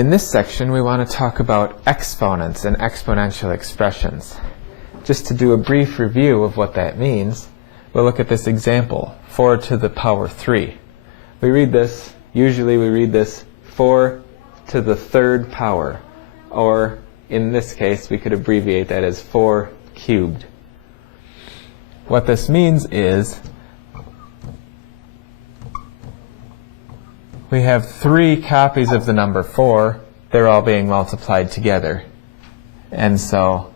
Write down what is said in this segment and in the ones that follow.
In this section, we want to talk about exponents and exponential expressions. Just to do a brief review of what that means, we'll look at this example, 4 to the power 3. Usually we read this 4 to the third power, or in this case, we could abbreviate that as 4 cubed. What this means is we have 3 copies of the number 4. They're all being multiplied together. And so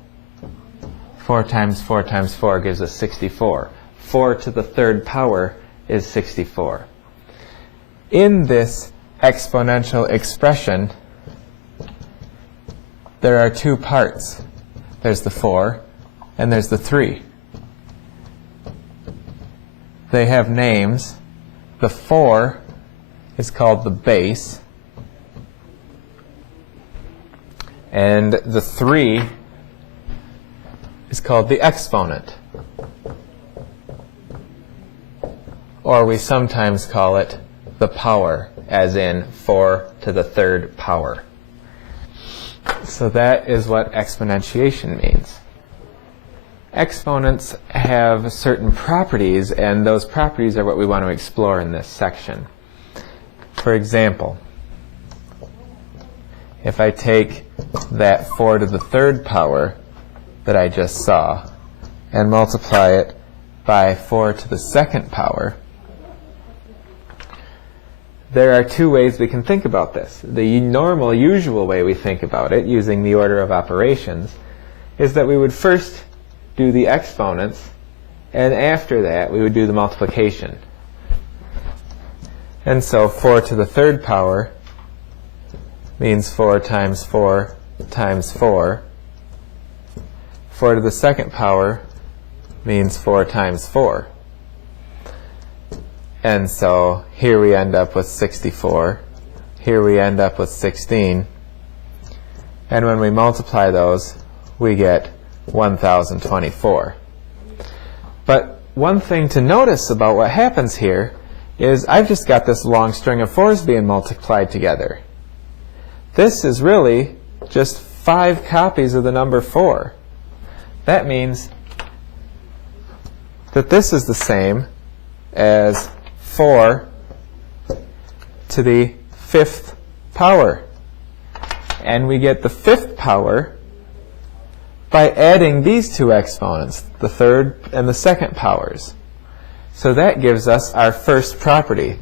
4 times 4 times 4 gives us 64. 4 to the third power is 64. In this exponential expression, there are 2 parts. There's the 4 and there's the 3. They have names. The 4 is called the base, and the 3 is called the exponent, or we sometimes call it the power, as in 4 to the third power. So that is what exponentiation means. Exponents have certain properties, and those properties are what we want to explore in this section. For example, if I take that 4 to the third power that I just saw and multiply it by 4 to the second power, there are 2 ways we can think about this. The normal, usual way we think about it, using the order of operations, is that we would first do the exponents, and after that we would do the multiplication. And so 4 to the third power means 4 times 4 times 4. 4 to the second power means 4 times 4. And so here we end up with 64. Here we end up with 16. And when we multiply those, we get 1024. But one thing to notice about what happens here is I've just got this long string of 4s being multiplied together. This is really just 5 copies of the number 4. That means that this is the same as 4 to the 5th power. And we get the 5th power by adding these 2 exponents, the third and the second powers. So that gives us our first property,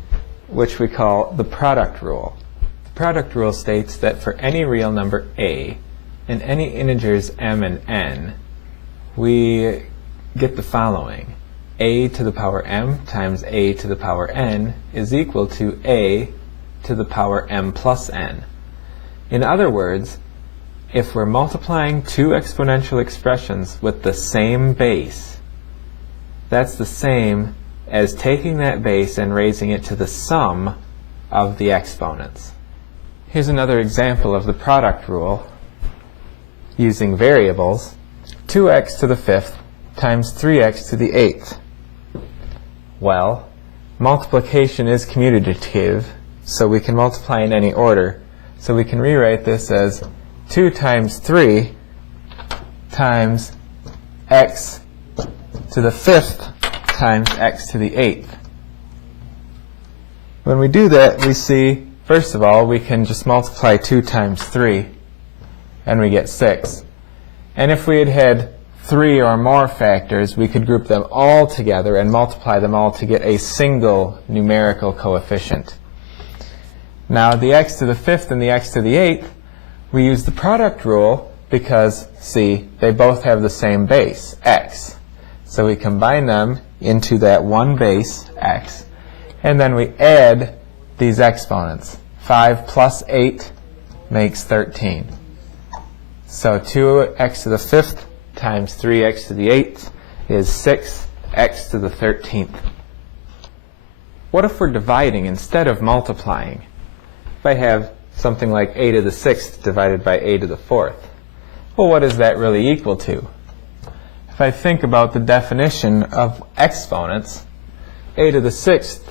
which we call the product rule. The product rule states that for any real number a and any integers m and n, we get the following. A to the power m times a to the power n is equal to a to the power m plus n. In other words, if we're multiplying 2 exponential expressions with the same base, that's the same as taking that base and raising it to the sum of the exponents. Here's another example of the product rule using variables. 2x to the 5th times 3x to the 8th. Well, multiplication is commutative, so we can multiply in any order. So we can rewrite this as 2 times 3 times x to the 5th times x to the 8th. When we do that, we see, first of all, we can just multiply 2 times 3, and we get 6. And if we had had 3 or more factors, we could group them all together and multiply them all to get a single numerical coefficient. Now, the x to the 5th and the x to the 8th, we use the product rule because, see, they both have the same base, x. So we combine them into that one base, x, and then we add these exponents. 5 plus 8 makes 13. So 2x to the 5th times 3x to the 8th is 6x to the 13th. What if we're dividing instead of multiplying? If I have something like a to the 6th divided by a to the 4th, well, what is that really equal to? If I think about the definition of exponents, a to the 6th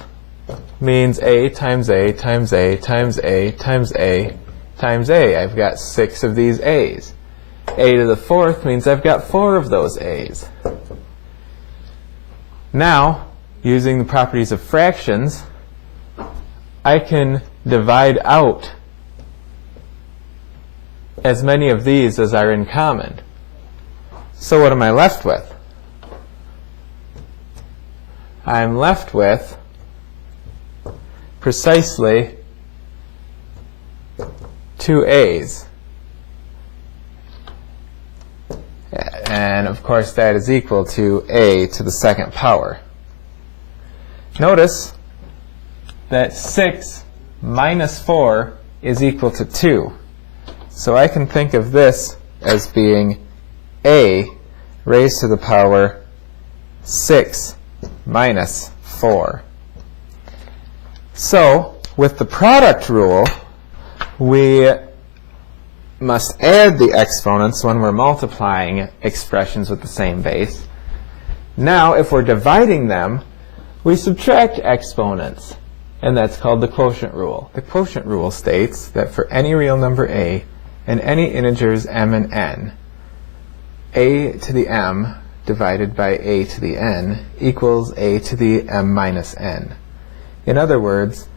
means a times a times a times a times a times a. I've got 6 of these a's. A to the 4th means I've got 4 of those a's. Now, using the properties of fractions, I can divide out as many of these as are in common. So what am I left with? I'm left with precisely 2 a's. And of course that is equal to a to the 2nd power. Notice that 6 minus 4 is equal to 2. So I can think of this as being a raised to the power 6 minus 4. So with the product rule, we must add the exponents when we're multiplying expressions with the same base. Now, if we're dividing them, we subtract exponents, and that's called the quotient rule. The quotient rule states that for any real number a and any integers m and n, a to the m divided by a to the n equals a to the m minus n. In other words,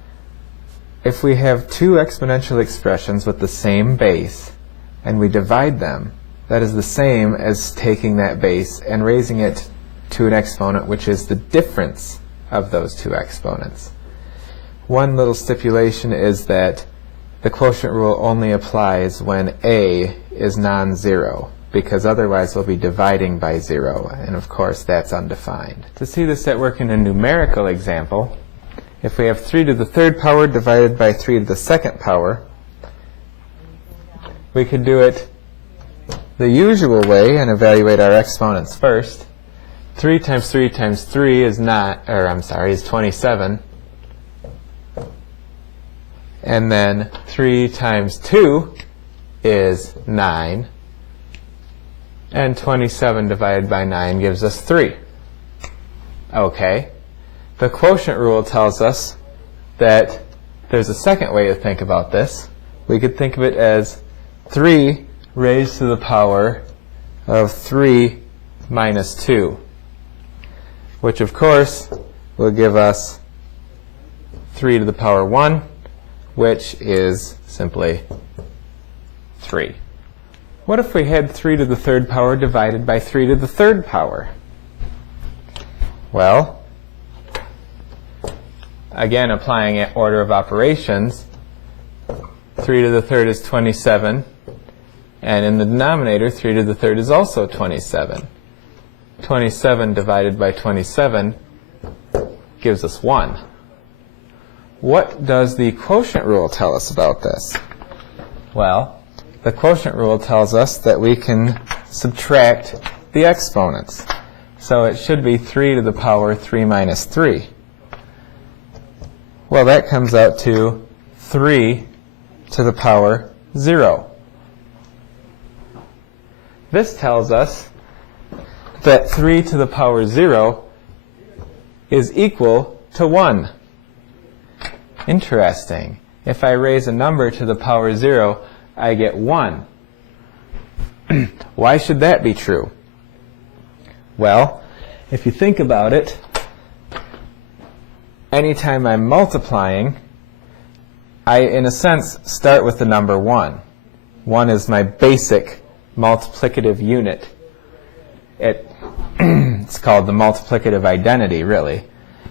if we have 2 exponential expressions with the same base and we divide them, that is the same as taking that base and raising it to an exponent which is the difference of those 2 exponents. One little stipulation is that the quotient rule only applies when a is non-zero, because otherwise we'll be dividing by 0, and of course that's undefined. To see this at work in a numerical example, if we have 3 to the 3rd power divided by 3 to the 2nd power, we could do it the usual way and evaluate our exponents first. 3 times 3 times 3 is 27. And then 3 times 2 is 9. And 27 divided by 9 gives us 3. Okay. The quotient rule tells us that there's a second way to think about this. We could think of it as 3 raised to the power of 3 minus 2, which of course will give us 3 to the power 1, which is simply 3. What if we had 3 to the 3rd power divided by 3 to the 3rd power? Well, again, applying an order of operations, 3 to the 3rd is 27, and in the denominator, 3 to the 3rd is also 27. 27 divided by 27 gives us 1. What does the quotient rule tell us about this? Well, the quotient rule tells us that we can subtract the exponents. So it should be 3 to the power 3 minus 3. Well, that comes out to 3 to the power 0. This tells us that 3 to the power 0 is equal to 1. Interesting. If I raise a number to the power 0, I get 1. Why should that be true? Well, if you think about it, anytime I'm multiplying, I, in a sense, start with the number 1. 1 is my basic multiplicative unit. It's called the multiplicative identity, really.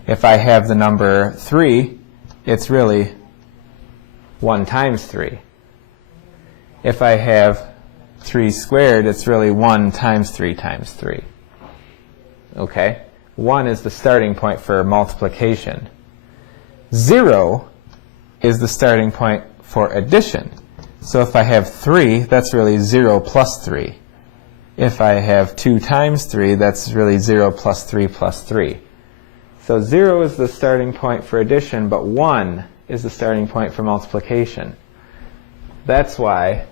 If I have the number 3, it's really 1 times 3. If I have 3 squared, it's really 1 times 3 times 3. Okay? 1 is the starting point for multiplication. 0 is the starting point for addition. So if I have 3, that's really 0 plus 3. If I have 2 times 3, that's really 0 plus 3 plus 3. So 0 is the starting point for addition, but 1 is the starting point for multiplication. That's why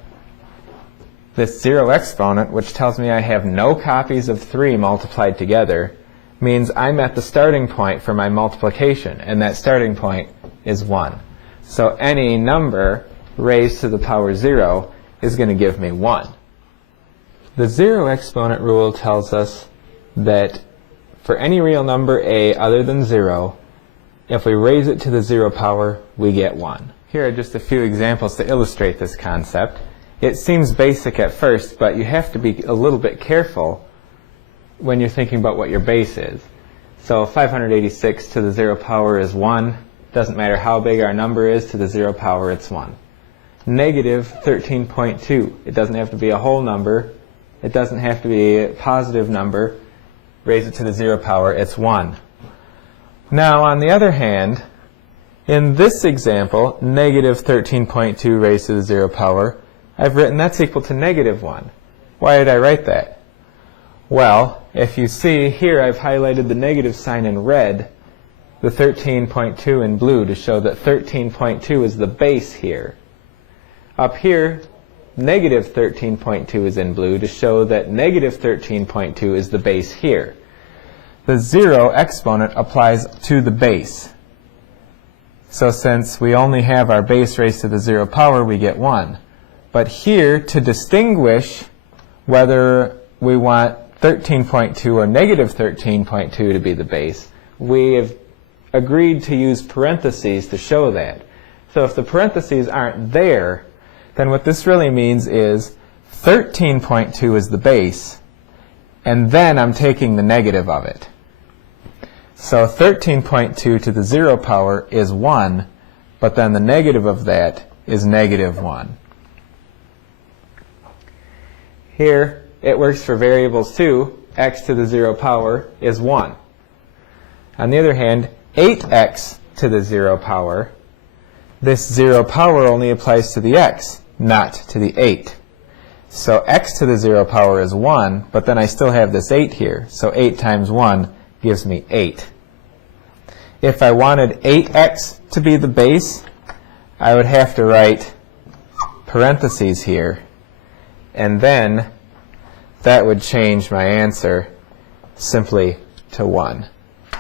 this 0 exponent, which tells me I have no copies of 3 multiplied together, means I'm at the starting point for my multiplication, and that starting point is 1. So any number raised to the power 0 is going to give me 1. The zero exponent rule tells us that for any real number a other than 0, if we raise it to the 0 power, we get 1. Here are just a few examples to illustrate this concept. It seems basic at first, but you have to be a little bit careful when you're thinking about what your base is. So 586 to the 0 power is 1. Doesn't matter how big our number is, to the 0 power it's 1. Negative 13.2. It doesn't have to be a whole number. It doesn't have to be a positive number. Raise it to the 0 power, it's 1. Now, on the other hand, in this example, negative 13.2 raised to the 0 power, I've written that's equal to negative 1. Why did I write that? Well, if you see here, I've highlighted the negative sign in red, the 13.2 in blue to show that 13.2 is the base here. Up here, negative 13.2 is in blue to show that negative 13.2 is the base here. The zero exponent applies to the base. So since we only have our base raised to the 0 power, we get 1. But here, to distinguish whether we want 13.2 or negative 13.2 to be the base, we have agreed to use parentheses to show that. So if the parentheses aren't there, then what this really means is 13.2 is the base, and then I'm taking the negative of it. So 13.2 to the 0 power is 1, but then the negative of that is negative 1. Here, it works for variables too. X to the 0 power is 1. On the other hand, 8x to the 0 power, this 0 power only applies to the x, not to the 8. So x to the 0 power is 1, but then I still have this 8 here. So 8 times 1 gives me 8. If I wanted 8x to be the base, I would have to write parentheses here, and then that would change my answer simply to 1.